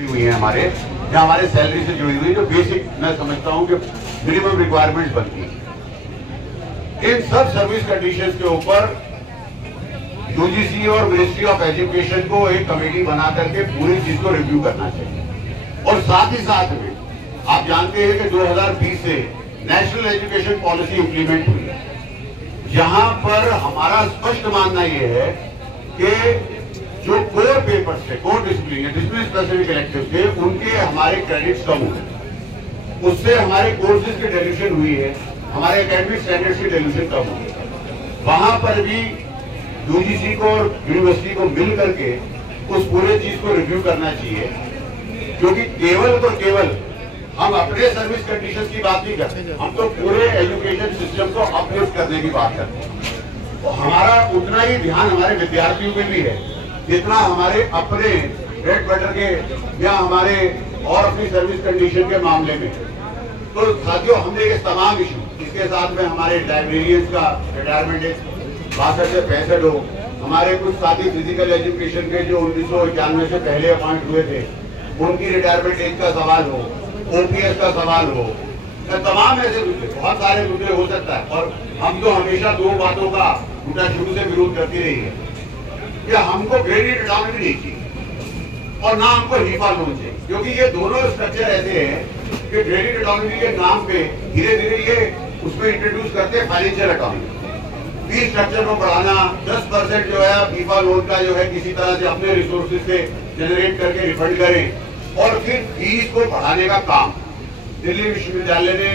हुई है हमारे, या हमारे सैलरी से जुड़ी हुई, जो बेसिक मैं समझता हूं कि मिनिमम रिक्वायरमेंट्स बनती है। इन सब सर्विस कंडीशंस के ऊपर यूजीसी और मिनिस्ट्री ऑफ एजुकेशन को एक कमेटी बना करके पूरी चीज को रिव्यू करना चाहिए। और साथ ही साथ में आप जानते हैं कि 2020 से नेशनल एजुकेशन पॉलिसी इंप्लीमेंट हुई है, जहां पर हमारा स्पष्ट मानना यह है कि जो कोर पेपर्स थे, कोर डिसिप्लिन स्पेसिफिक इलेक्टिव थे, उनके हमारे क्रेडिट्स कम हुए, उससे हमारे कोर्सेज की डिल्यूशन हुई है, हमारे एकेडमिक स्टैंडर्ड्स की डिल्यूशन कम हुई है। वहां पर भी यूजीसी को और यूनिवर्सिटी को मिल करके उस पूरे चीज को रिव्यू करना चाहिए, क्योंकि केवल तो केवल हम अपने सर्विस कंडीशंस की बात नहीं करते, हम तो पूरे एजुकेशन सिस्टम को अपलिफ्ट करने की बात करते हैं। तो हमारा उतना ही ध्यान हमारे विद्यार्थियों पे भी है जितना हमारे अपने ब्रेड बटर के या हमारे और अपनी सर्विस कंडीशन के मामले में। तो साथियों, हमने ये तमाम इशू, इसके साथ में हमारे लाइब्रेरियंस का रिटायरमेंट एज 62 से 65 हो, हमारे कुछ साथी फिजिकल एजुकेशन के जो 1991 से पहले अपॉइंट हुए थे, उनकी रिटायरमेंट एज का सवाल हो, ओपीएस का सवाल हो, तमाम ऐसे मुद्दे, बहुत सारे मुद्दे हो सकता है। और हम तो हमेशा दो बातों का उनका शुरू से विरोध करती रही है कि हमको ग्रेडिएट ऑटोनॉमी नहीं चाहिए और ना हमको हीफा लोन चाहिए, क्योंकि ये दोनों स्ट्रक्चर ऐसे हैं कि ग्रेडिएट ऑटोनॉमी के नाम पे धीरे धीरे ये उसमें इंट्रोड्यूस करते हैं फाइनेंशियल ऑटोनॉमी, फीस स्ट्रक्चर को बढ़ाना, 10% जो है हीफा लोन का जो है किसी तरह से अपने रिसोर्सेज से जनरेट करके रिफंड करें, और फिर फीस को बढ़ाने का काम दिल्ली विश्वविद्यालय ने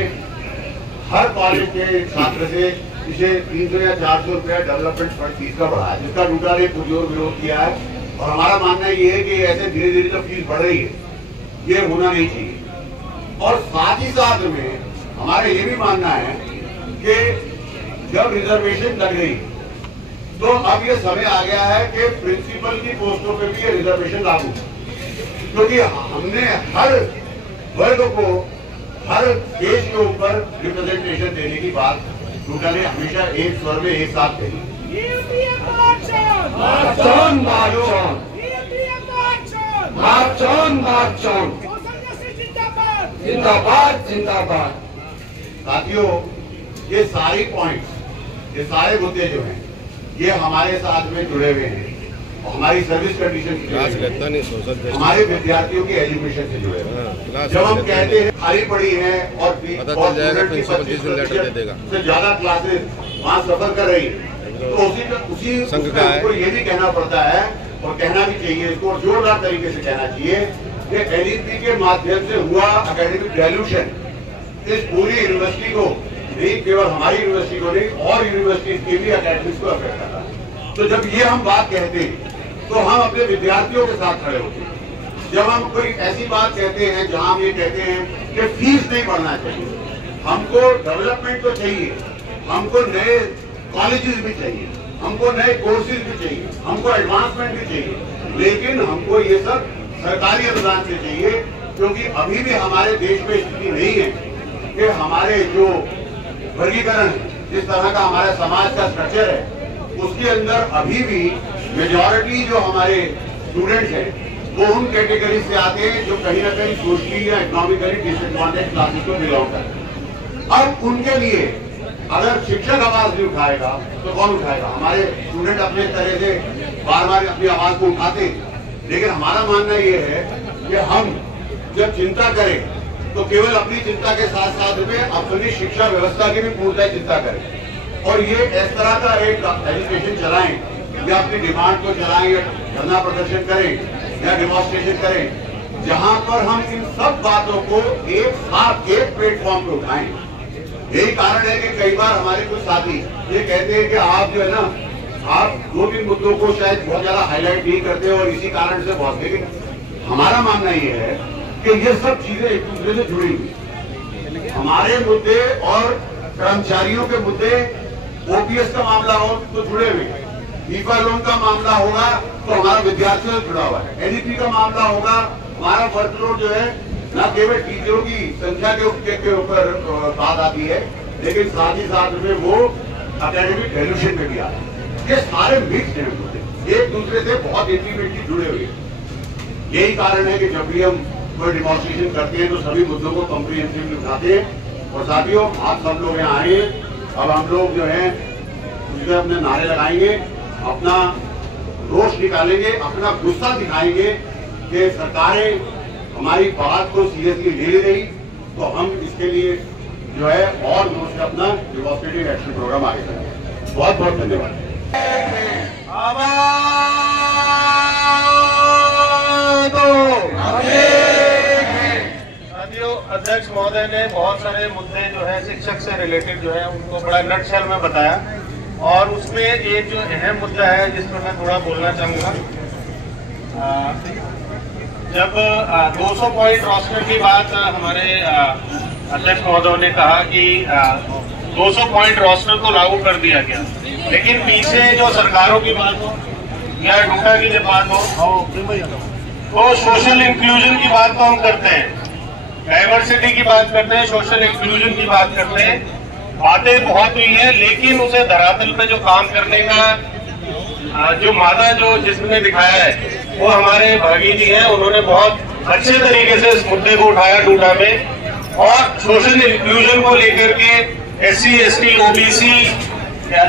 हर कॉलेज के छात्र से इसे 300 या 400 रुपया डेवलपमेंट फंड फीस का बढ़ाया, जिसका डूटा ने पुरजोर विरोध किया है। और हमारा मानना ये है कि ऐसे धीरे धीरे जो फीस बढ़ रही है, ये होना नहीं चाहिए। और साथ ही साथ में हमारा ये भी मानना है कि जब रिजर्वेशन लग गई तो अब ये समय आ गया है कि प्रिंसिपल की पोस्टों पे भी ये रिजर्वेशन लागू, क्योंकि हमने हर वर्ग को हर देश के ऊपर रिप्रेजेंटेशन देने की बात डूटा ने हमेशा एक स्वर में एक साथ कही। जिंदाबाद जिंदाबाद। साथियों, ये सारी पॉइंट्स, ये सारे मुद्दे जो हैं, ये हमारे साथ में जुड़े हुए हैं, हमारी सर्विस कंडीशन से जुड़े, हमारे विद्यार्थियों की एजुकेशन से जुड़े हैं। जब हम कहते हैं खाली पड़ी है और से ज्यादा क्लासेस वहाँ सफर कर रही है, तो उसी को ये भी कहना पड़ता है और कहना भी चाहिए, इसको जोरदार तरीके से कहना चाहिए कि एनईपी के माध्यम से हुआ एकेडमिक डाइल्यूशन इस पूरी यूनिवर्सिटी को, नहीं केवल हमारी यूनिवर्सिटी को नहीं, और यूनिवर्सिटीज की भी एकेडमिक्स को अफेक्ट कर रहा है। तो जब ये हम बात कहते हैं तो हम अपने विद्यार्थियों के साथ खड़े होते हैं। जब हम कोई ऐसी बात कहते हैं जहां हम ये कहते हैं कि फीस नहीं बढ़ना चाहिए, हमको डेवलपमेंट तो चाहिए, हमको नए कॉलेजेस भी चाहिए, हमको नए कोर्सेज भी चाहिए, हमको एडवांसमेंट भी चाहिए, लेकिन हमको ये सब सरकारी अनुदान से चाहिए, क्योंकि अभी भी हमारे देश में स्थिति नहीं है कि हमारे जो वर्गीकरण है, जिस तरह का हमारा समाज का स्ट्रक्चर है, उसके अंदर अभी भी मेजॉरिटी जो हमारे स्टूडेंट्स हैं वो उन कैटेगरी से आते हैं जो कहीं ना कहीं सोशली या इकोनॉमिकली डिसएडवांटेज क्लासेस को बिलोंग करते हैं। अब उनके लिए अगर शिक्षक आवाज नहीं उठाएगा तो कौन उठाएगा? हमारे स्टूडेंट अपने तरह से बार बार अपनी आवाज को उठाते हैं, लेकिन हमारा मानना ये है कि हम जब चिंता करें तो केवल अपनी चिंता के साथ साथ में अपनी शिक्षा व्यवस्था की भी पूर्णतः चिंता करें, और ये इस तरह का एक एजुकेशन चलाएं या अपनी डिमांड को चलाएं या धरना प्रदर्शन करें या डेमोन्स्ट्रेशन करें, जहां पर हम इन सब बातों को एक साथ एक प्लेटफॉर्म पे उठाएं। यही कारण है कि कई बार हमारे कुछ साथी ये कहते हैं कि आप जो है ना, आप 2-3 मुद्दों को शायद बहुत ज्यादा हाईलाइट नहीं करते और इसी कारण से बहुत, लेकिन हमारा मानना ये है कि ये सब चीजें एक दूसरे से जुड़ी हुई। हमारे मुद्दे और कर्मचारियों के मुद्दे, ओपीएस का मामला हो तो जुड़े हुए, हीफा लोन का मामला होगा तो हमारा विद्यार्थियों से जुड़ा हुआ है, एनईपी का मामला होगा, हमारा वर्कलोड जो है न केवल टीचरों की संख्या के ऊपर बात आती है, लेकिन साथ ही साथ में वो एकेडमिक डाइल्यूशन में भी आता है। ये सारे मिक्स हैं मुद्दे, एक दूसरे से बहुत इंटीमेटली जुड़े हुए हैं। यही कारण है कि जब भी हम कोई डिमॉन्स्ट्रेशन करते हैं तो सभी मुद्दों को कॉम्प्रिहेंसिवली उठाते हैं। और साथियों, आप सब लोग यहाँ आए, अब हम लोग जो है उसमें अपने नारे लगाएंगे, अपना रोष निकालेंगे, अपना गुस्सा दिखाएंगे कि सरकारें हमारी बात को सीरियसली ले ले रही, तो हम इसके लिए जो है और जोर से अपना डेमोक्रेटिक एक्शन प्रोग्राम आगे करेंगे। बहुत बहुत धन्यवाद। अध्यक्ष महोदय ने बहुत सारे मुद्दे जो है शिक्षक से रिलेटेड जो है उनको बड़ा नटशेल में बताया, और उसमें एक जो अहम मुद्दा है जिस पर मैं थोड़ा बोलना चाहूँगा, जब 200 पॉइंट रोस्टर की बात हमारे अध्यक्ष महोदय ने कहा कि 200 पॉइंट रोस्टर को लागू कर दिया गया, लेकिन पीछे जो सरकारों की बात हो या डूटा की जब बात हो तो सोशल इंक्लूजन की बात तो हम करते हैं, डाइवर्सिटी की बात करते हैं, सोशल इंक्लूजन की बात करते हैं, बातें बहुत हुई है, लेकिन उसे धरातल पे जो काम करने का जो मादा जो जिसने दिखाया है वो हमारे भागी जी हैं। उन्होंने बहुत अच्छे तरीके से इस मुद्दे को उठाया डूटा में, और सोशल इंक्लूजन को लेकर के SC ST OBC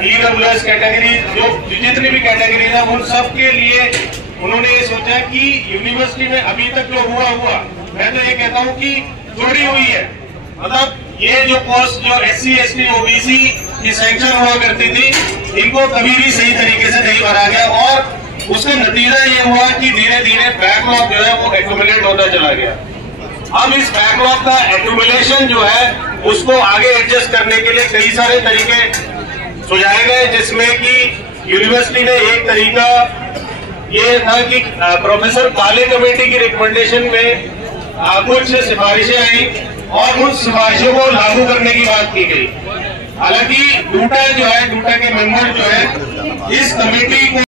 EWS category जो जितनी भी कैटेगरी है उन सब के लिए उन्होंने ये सोचा कि यूनिवर्सिटी में अभी तक जो हुआ मैं तो ये कहता हूँ कि जोड़ी हुई है, मतलब ये जो पोस्ट जो SC ST OBC की सैंक्शन हुआ करती थी इनको कभी भी सही तरीके से नहीं भरा गया, और उसका नतीजा ये हुआ कि धीरे धीरे बैकलॉग जो है वो एक्यूमुलेट होता चला गया। अब इस बैकलॉग का एक्यूमुलेशन जो है उसको आगे एडजस्ट करने के लिए कई सारे तरीके सुझाए गए, जिसमें कि यूनिवर्सिटी ने एक तरीका ये था कि प्रोफेसर काले कमेटी की रिकमेंडेशन में कुछ सिफारिशें आई और उन सिफारिशों को लागू करने की बात की गई। हालांकि डूटा जो है, डूटा के मेंबर जो है इस कमेटी को